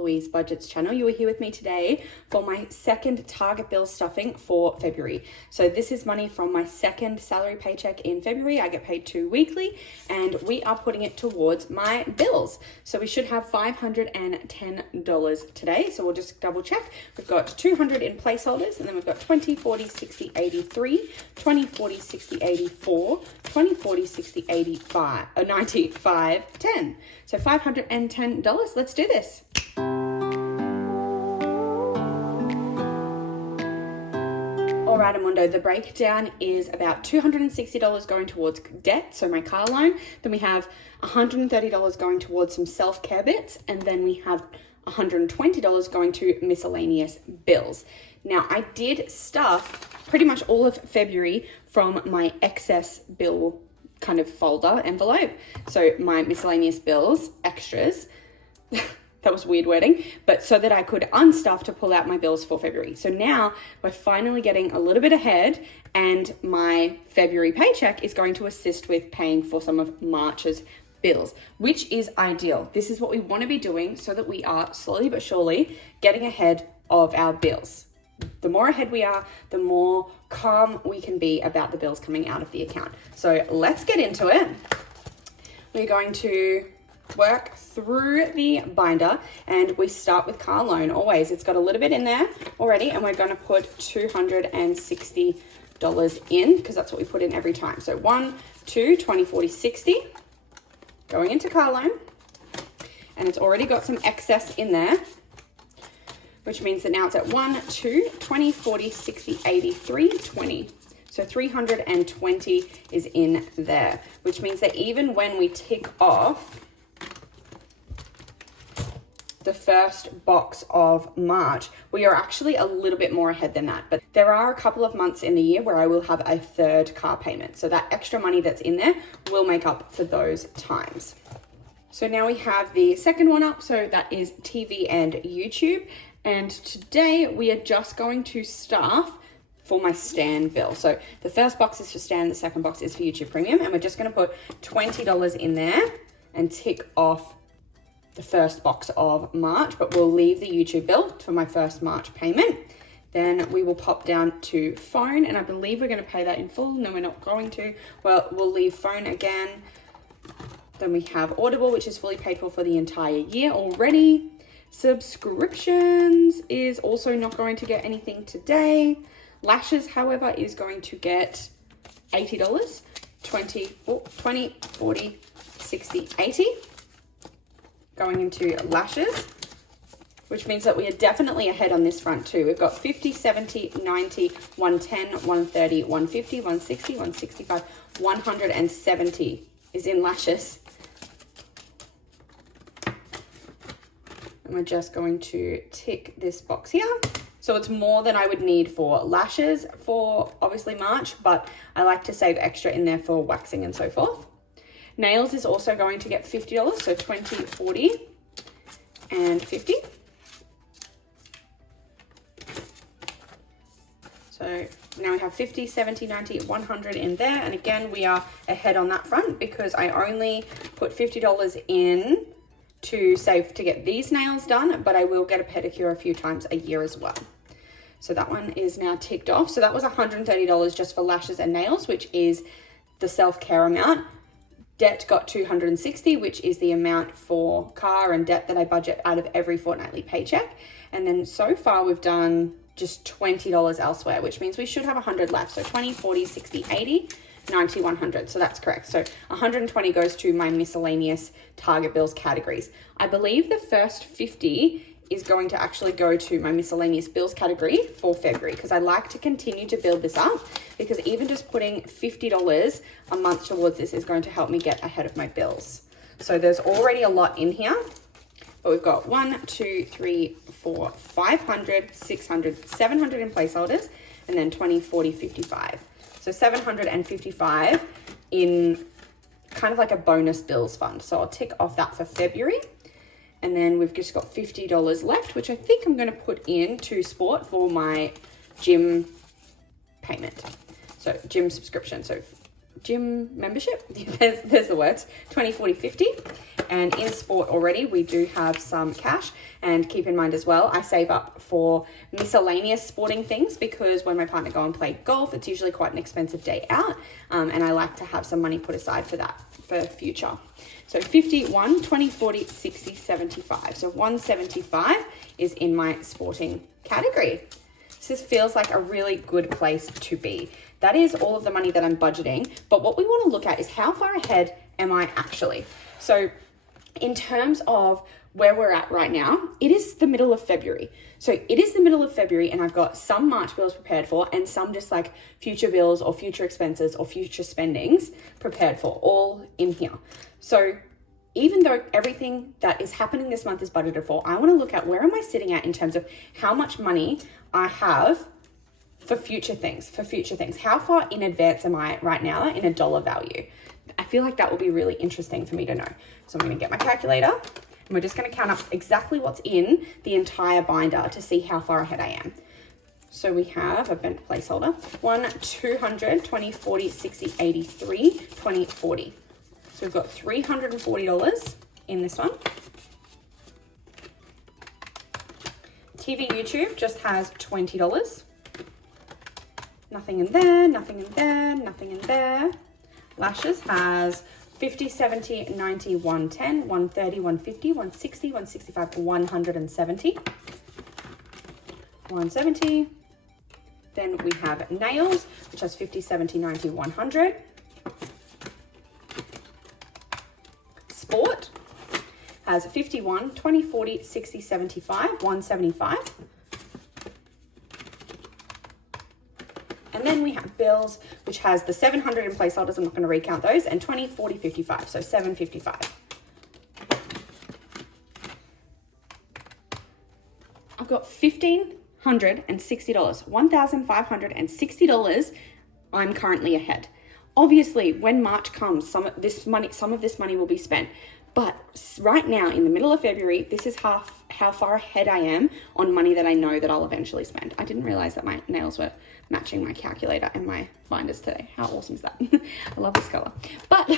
Louise Budgets channel. You are here with me today for my second target bill stuffing for February. So this is money from my second salary paycheck in February. I get paid 2 weekly and we are putting it towards my bills. So we should have $510 today. So we'll just double check. We've got 200 in placeholders and then we've got 20, 40, 60, 83, 20, 40, 60, 84, 20, 40, 60, 85, 95, 10. So $510. Let's do this. All right, Amundo, the breakdown is about $260 going towards debt, so my car loan. Then we have $130 going towards some self-care bits, and then we have $120 going to miscellaneous bills. Now, I did stuff pretty much all of February from my excess bill kind of folder envelope. So my miscellaneous bills, extras, that was weird wording, but so that I could unstuff to pull out my bills for February. So now we're finally getting a little bit ahead and my February paycheck is going to assist with paying for some of March's bills, which is ideal. This is what we want to be doing so that we are slowly but surely getting ahead of our bills. The more ahead we are, the more calm we can be about the bills coming out of the account. So let's get into it. We're going to work through the binder and we start with car loan. Always, it's got a little bit in there already and we're going to put $260 in because that's what we put in every time. So 1, 2, 20, 40, 60 going into car loan, and it's already got some excess in there, which means that now it's at 1, 2, 20, 40, 60, 83, 20. So 320 is in there, which means that even when we tick off the first box of March, we are actually a little bit more ahead than that. But there are a couple of months in the year where I will have a third car payment. So that extra money that's in there will make up for those times. So now we have the second one up. So that is TV and YouTube. And today we are just going to staff for my Stan bill. So the first box is for Stan, the second box is for YouTube Premium, and we're just going to put $20 in there and tick off the first box of March, but we'll leave the YouTube bill for my first March payment. Then we will pop down to phone, and I believe we're going to pay that in full. No, we're not going to. Well, we'll leave phone again. Then we have Audible, which is fully paid for the entire year already. Subscriptions is also not going to get anything today. Lashes, however, is going to get $80, 20, 40, 60, 80 going into lashes, which means that we are definitely ahead on this front too. We've got 50, 70, 90, 110, 130, 150, 160, 165, 170 is in lashes. And we're just going to tick this box here. So it's more than I would need for lashes for obviously March, but I like to save extra in there for waxing and so forth. Nails is also going to get $50, so 20, 40, and 50. So now we have 50, 70, 90, 100 in there. And again, we are ahead on that front because I only put $50 in to save to get these nails done, but I will get a pedicure a few times a year as well. So that one is now ticked off. So that was $130 just for lashes and nails, which is the self-care amount. Debt got $260, which is the amount for car and debt that I budget out of every fortnightly paycheck. And then so far we've done just $20 elsewhere, which means we should have 100 left. So 20, 40, 60, 80, 90, 100. So that's correct. So 120 goes to my miscellaneous target bills categories. I believe the first 50 is going to actually go to my miscellaneous bills category for February because I like to continue to build this up because even just putting $50 a month towards this is going to help me get ahead of my bills. So there's already a lot in here, but we've got 1, 2, 3, 4, 500, 600, 700 in placeholders, and then 20, 40, 55. So 755 in kind of like a bonus bills fund. So I'll tick off that for February. And then we've just got $50 left, which I think I'm going to put into sport for my gym payment. So gym subscription. So gym membership. There's the words, 20, 40, 50. And in sport already, we do have some cash. And keep in mind as well, I save up for miscellaneous sporting things because when my partner go and play golf, it's usually quite an expensive day out. And I like to have some money put aside for that for future. So 51, 20, 40, 60, 75. So 175 is in my sporting category. This feels like a really good place to be. That is all of the money that I'm budgeting. But what we want to look at is how far ahead am I actually? So in terms of where we're at right now, it is the middle of February. So it is the middle of February and I've got some March bills prepared for and some just like future bills or future expenses or future spendings prepared for, all in here. So even though everything that is happening this month is budgeted for, I want to look at where am I sitting at in terms of how much money I have for future things, How far in advance am I right now in a dollar value? I feel like that will be really interesting for me to know. So I'm going to get my calculator and we're just going to count up exactly what's in the entire binder to see how far ahead I am. So we have a bent placeholder, 1, 200, 20, 40, 60, 83, 20, 40. So we've got $340 in this one. TV YouTube just has $20. Nothing in there, nothing in there, nothing in there. Lashes has 50, 70, 90, 110, 130, 150, 160, 165, 170. 170. Then we have nails, which has 50, 70, 90, 100. Sport has 51, 20, 40, 60, 75, 175. And then we have bills, which has the 700 in placeholders. I'm not going to recount those. And 20, 40, 55. So 755. I've got $1,560, $1,560. I'm currently ahead. Obviously, when March comes, some of this money will be spent. But right now, in the middle of February, this is how far ahead I am on money that I know that I'll eventually spend. I didn't realize that my nails were matching my calculator and my binders today. How awesome is that? I love this color. But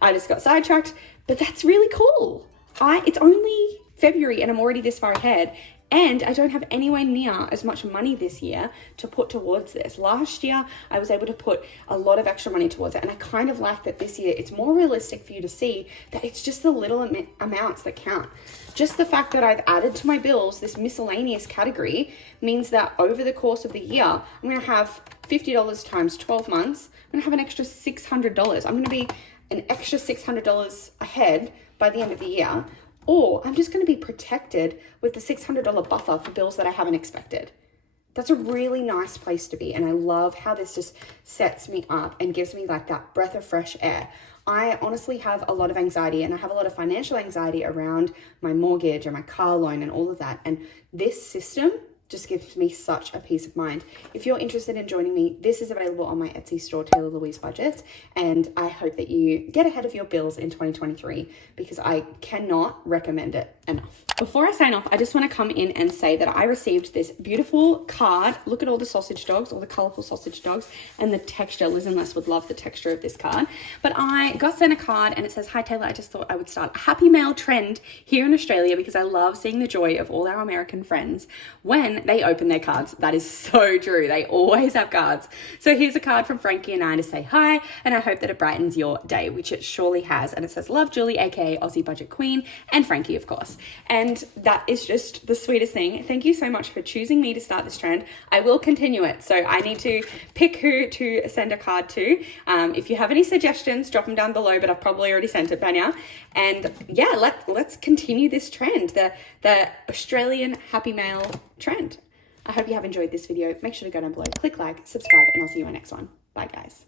I just got sidetracked. But that's really cool. It's only February and I'm already this far ahead. And I don't have anywhere near as much money this year to put towards this. Last year, I was able to put a lot of extra money towards it. And I kind of like that this year, it's more realistic for you to see that it's just the little amounts that count. Just the fact that I've added to my bills this miscellaneous category means that over the course of the year, I'm going to have $50 times 12 months. I'm going to have an extra $600. I'm going to be an extra $600 ahead by the end of the year. Or I'm just going to be protected with the $600 buffer for bills that I haven't expected. That's a really nice place to be. And I love how this just sets me up and gives me like that breath of fresh air. I honestly have a lot of anxiety and I have a lot of financial anxiety around my mortgage and my car loan and all of that. And this system just gives me such a peace of mind. If you're interested in joining me, this is available on my Etsy store, Taylah Louise Budgets. And I hope that you get ahead of your bills in 2023 because I cannot recommend it enough. Before I sign off, I just want to come in and say that I received this beautiful card. Look at all the sausage dogs, all the colorful sausage dogs, and the texture. Liz and Les would love the texture of this card. But I got sent a card and it says, "Hi Taylah, I just thought I would start a happy mail trend here in Australia because I love seeing the joy of all our American friends when they open their cards." That is so true. They always have cards. So here's a card from Frankie and I to say hi, and I hope that it brightens your day, which it surely has. And it says, "Love Julie, aka Aussie Budget Queen," and Frankie, of course. And that is just the sweetest thing. Thank you so much for choosing me to start this trend. I will continue it. So I need to pick who to send a card to. If you have any suggestions, drop them down below, but I've probably already sent it by now. And yeah, let's continue this trend, the Australian happy mail trend. I hope you have enjoyed this video. Make sure to go down below, click like, subscribe, and I'll see you in my next one. Bye guys.